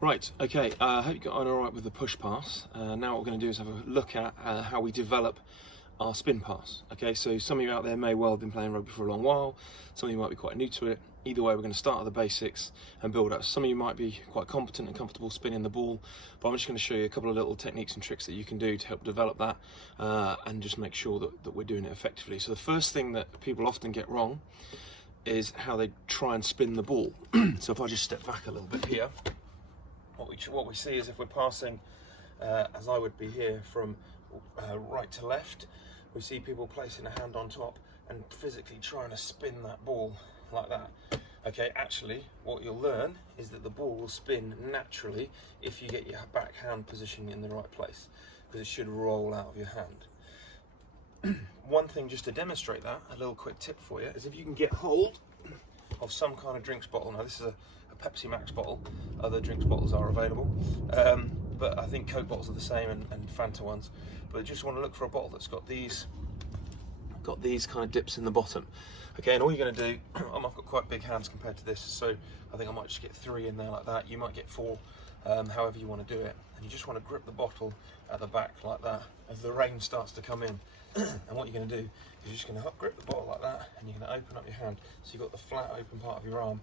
Right, okay, I hope you got on all right with the push pass. Now what we're going to do is have a look at how we develop our spin pass. Okay, so some of you out there may well have been playing rugby for a long while, some of you might be quite new to it. Either way, we're going to start at the basics and build up. Some of you might be quite competent and comfortable spinning the ball, but I'm just going to show you a couple of little techniques and tricks that you can do to help develop that and just make sure that we're doing it effectively. So the first thing that people often get wrong is how they try and spin the ball. So if I just step back a little bit here, what we see is if we're passing, as I would be here, from right to left, we see people placing a hand on top and physically trying to spin that ball like that. Okay, actually, what you'll learn is that the ball will spin naturally if you get your back hand positioning in the right place, because it should roll out of your hand. One thing just to demonstrate that, a little quick tip for you, is if you can get hold of some kind of drinks bottle. Now this is a Pepsi Max bottle, other drinks bottles are available, but I think Coke bottles are the same and Fanta ones, but just want to look for a bottle that's got these kind of dips in the bottom. Okay, and all you're going to do, I've got quite big hands compared to this, so I think I might just get 3 in there like that. You might get 4, however you want to do it, and you just want to grip the bottle at the back like that as the rain starts to come in. And what you're going to do is you're just going to grip the bottle like that, and you're going to open up your hand so you've got the flat open part of your arm,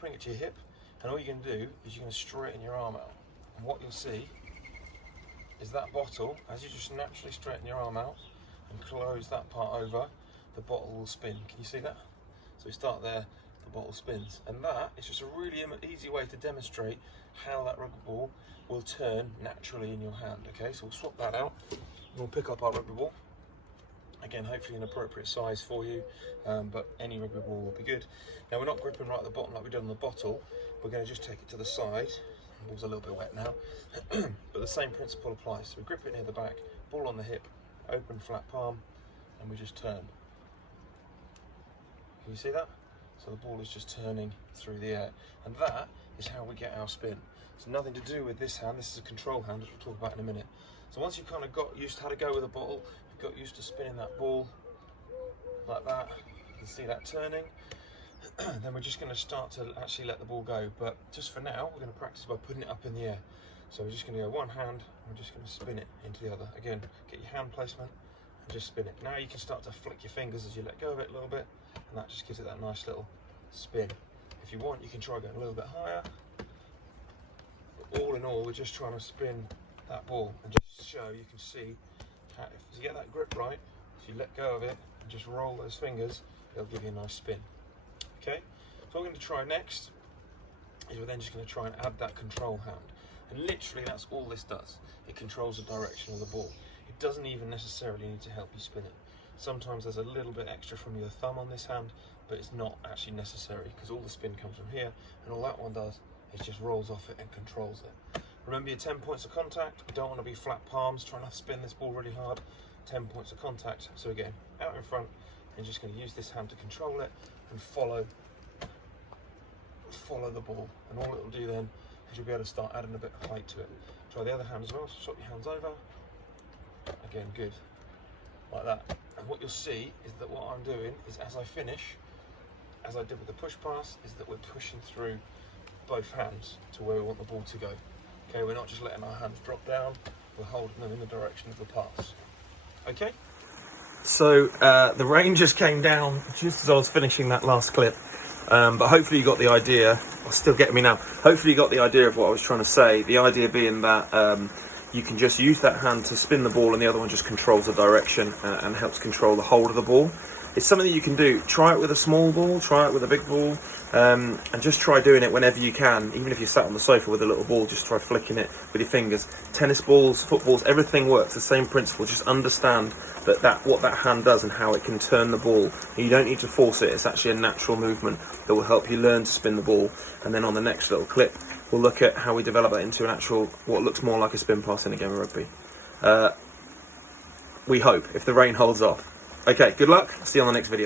bring it to your hip, and all you're going to do is you're going to straighten your arm out. And what you'll see is that bottle, as you just naturally straighten your arm out and close that part over, the bottle will spin. Can you see that? So we start there, the bottle spins. And that is just a really easy way to demonstrate how that rugby ball will turn naturally in your hand. Okay, so we'll swap that out and we'll pick up our rugby ball. Again, hopefully an appropriate size for you, but any rugby ball will be good. Now we're not gripping right at the bottom like we did on the bottle. We're going to just take it to the side. The ball's a little bit wet now, but the same principle applies. So we grip it near the back, ball on the hip, open flat palm, and we just turn. Can you see that? So the ball is just turning through the air, and that is how we get our spin. It's nothing to do with this hand. This is a control hand, as we'll talk about in a minute. So once you've kind of got used to how to go with a bottle, you've got used to spinning that ball like that, you can see that turning, then we're just going to start to actually let the ball go. But just for now, we're going to practice by putting it up in the air. So we're just going to go one hand, and we're just going to spin it into the other. Again, get your hand placement and just spin it. Now you can start to flick your fingers as you let go of it a little bit, and that just gives it that nice little spin. If you want, you can try going a little bit higher. But all in all, we're just trying to spin that ball and just show you can see how, if you get that grip right, if you let go of it and just roll those fingers, it'll give you a nice spin. Okay, so what we're going to try next is we're then just going to try and add that control hand, and literally that's all this does. It controls the direction of the ball. It doesn't even necessarily need to help you spin it. Sometimes there's a little bit extra from your thumb on this hand, but it's not actually necessary because all the spin comes from here, and all that one does is just rolls off it and controls it. Remember your 10 points of contact. We don't want to be flat palms trying to spin this ball really hard. 10 points of contact. So again, out in front, and just going to use this hand to control it and follow the ball. And all it will do then is you'll be able to start adding a bit of height to it. Try the other hand as well. So swap your hands over. Again, good, like that. And what you'll see is that what I'm doing is, as I finish, as I did with the push pass, is that we're pushing through both hands to where we want the ball to go. Okay, we're not just letting our hands drop down, we're holding them in the direction of the pass. Okay? So the rain just came down just as I was finishing that last clip, but hopefully you got the idea. Or still getting me now. Hopefully you got the idea of what I was trying to say. The idea being that you can just use that hand to spin the ball, and the other one just controls the direction and helps control the hold of the ball. It's something that you can do. Try it with a small ball, try it with a big ball, and just try doing it whenever you can. Even if you're sat on the sofa with a little ball, just try flicking it with your fingers. Tennis balls, footballs, everything works. The same principle. Just understand what that hand does and how it can turn the ball. You don't need to force it. It's actually a natural movement that will help you learn to spin the ball. And then on the next little clip, we'll look at how we develop that into an actual, what looks more like a spin pass in a game of rugby. We hope, if the rain holds off. Okay, good luck. See you on the next video.